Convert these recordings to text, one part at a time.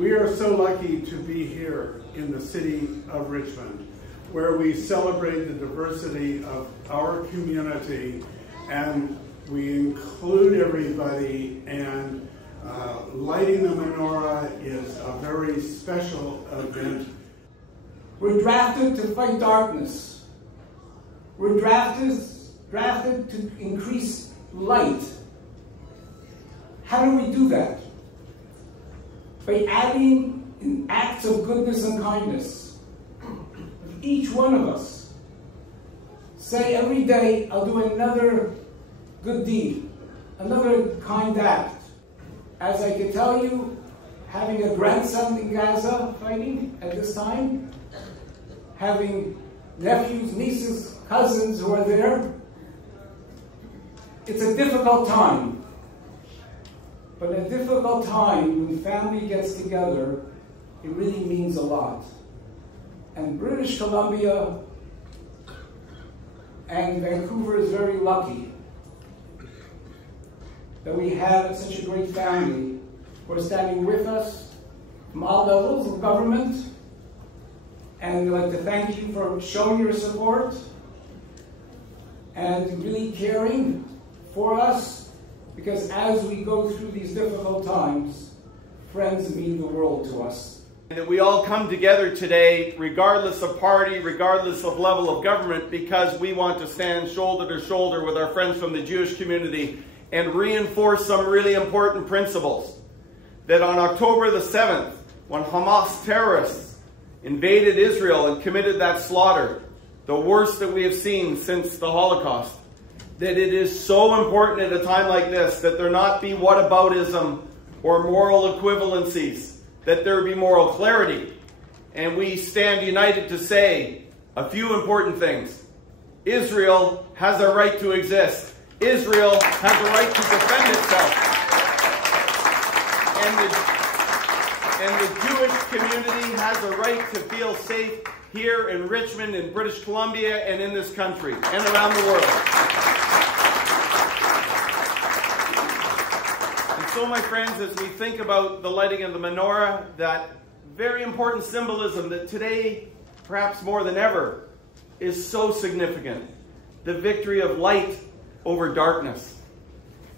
We are so lucky to be here in the city of Richmond, where we celebrate the diversity of our community, and we include everybody, and lighting the menorah is a very special event. We're drafted to fight darkness. We're drafted to increase light. How do we do that? By adding in acts of goodness and kindness. Each one of us say every day, I'll do another good deed, another kind act. As I can tell you, having a grandson in Gaza fighting at this time, having nephews, nieces, cousins who are there, it's a difficult time. But a difficult time, when family gets together, it really means a lot. And British Columbia and Vancouver is very lucky that we have such a great family who are standing with us from all levels of government. And we'd like to thank you for showing your support and really caring for us, because as we go through these difficult times, friends mean the world to us. That we all come together today, regardless of party, regardless of level of government, because we want to stand shoulder to shoulder with our friends from the Jewish community and reinforce some really important principles. That on October the 7th, when Hamas terrorists invaded Israel and committed that slaughter, the worst that we have seen since the Holocaust, that it is so important at a time like this that there not be whataboutism or moral equivalencies, that there be moral clarity. And we stand united to say a few important things. Israel has a right to exist. Israel has a right to defend itself. And the Jewish community has a right to feel safe here in Richmond, in British Columbia, and in this country, and around the world. And so, my friends, as we think about the lighting of the menorah, that very important symbolism that today, perhaps more than ever, is so significant. The victory of light over darkness,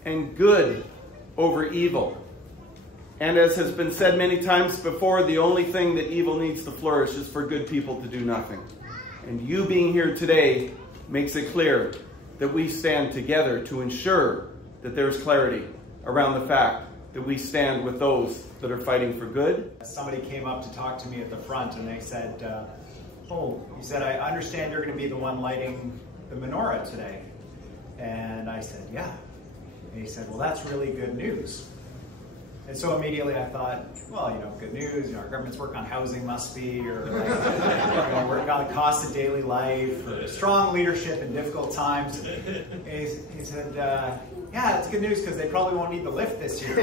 and good over evil. And as has been said many times before, the only thing that evil needs to flourish is for good people to do nothing. And you being here today makes it clear that we stand together to ensure that there is clarity around the fact that we stand with those that are fighting for good. Somebody came up to talk to me at the front and they said, he said, I understand you're going to be the one lighting the menorah today. And I said, yeah. And he said, well, that's really good news. And so immediately I thought, well, good news, our government's work on housing must be, or like, work on the cost of daily life, or strong leadership in difficult times. And he said, yeah, it's good news because they probably won't need the lift this year.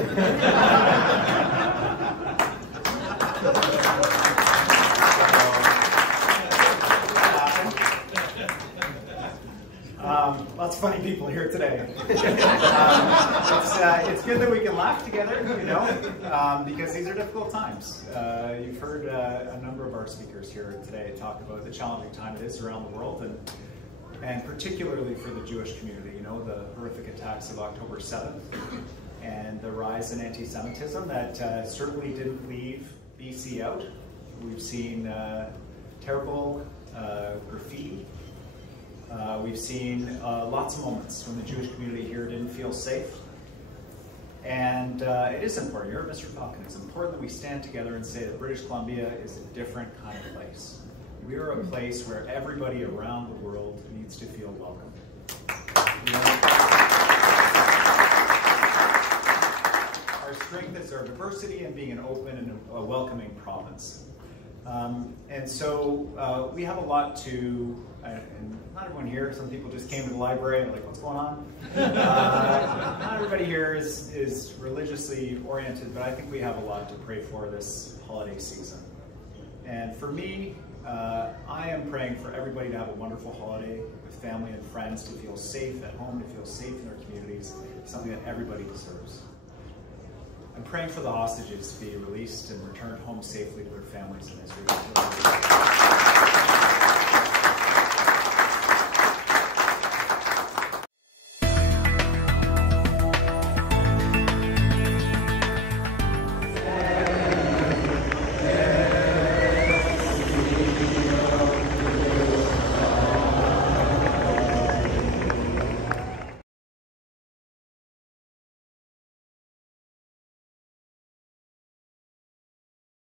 Lots of funny people here today. It's good that we can laugh together, because these are difficult times. You've heard a number of our speakers here today talk about the challenging time it is around the world, and particularly for the Jewish community. The horrific attacks of October 7th and the rise in anti-Semitism that certainly didn't leave BC out. We've seen terrible graffiti. We've seen lots of moments when the Jewish community here didn't feel safe. And it is important, you heard Mr. Falcon, it's important that we stand together and say that British Columbia is a different kind of place. We are a place where everybody around the world needs to feel welcome. Our strength is our diversity and being an open and a welcoming province. And so we have a lot to, and not everyone here, some people just came to the library and like, what's going on? Not everybody here is religiously oriented, but I think we have a lot to pray for this holiday season. And for me, I am praying for everybody to have a wonderful holiday with family and friends, to feel safe at home, to feel safe in their communities, something that everybody deserves. and praying for the hostages to be released and returned home safely to their families in Israel.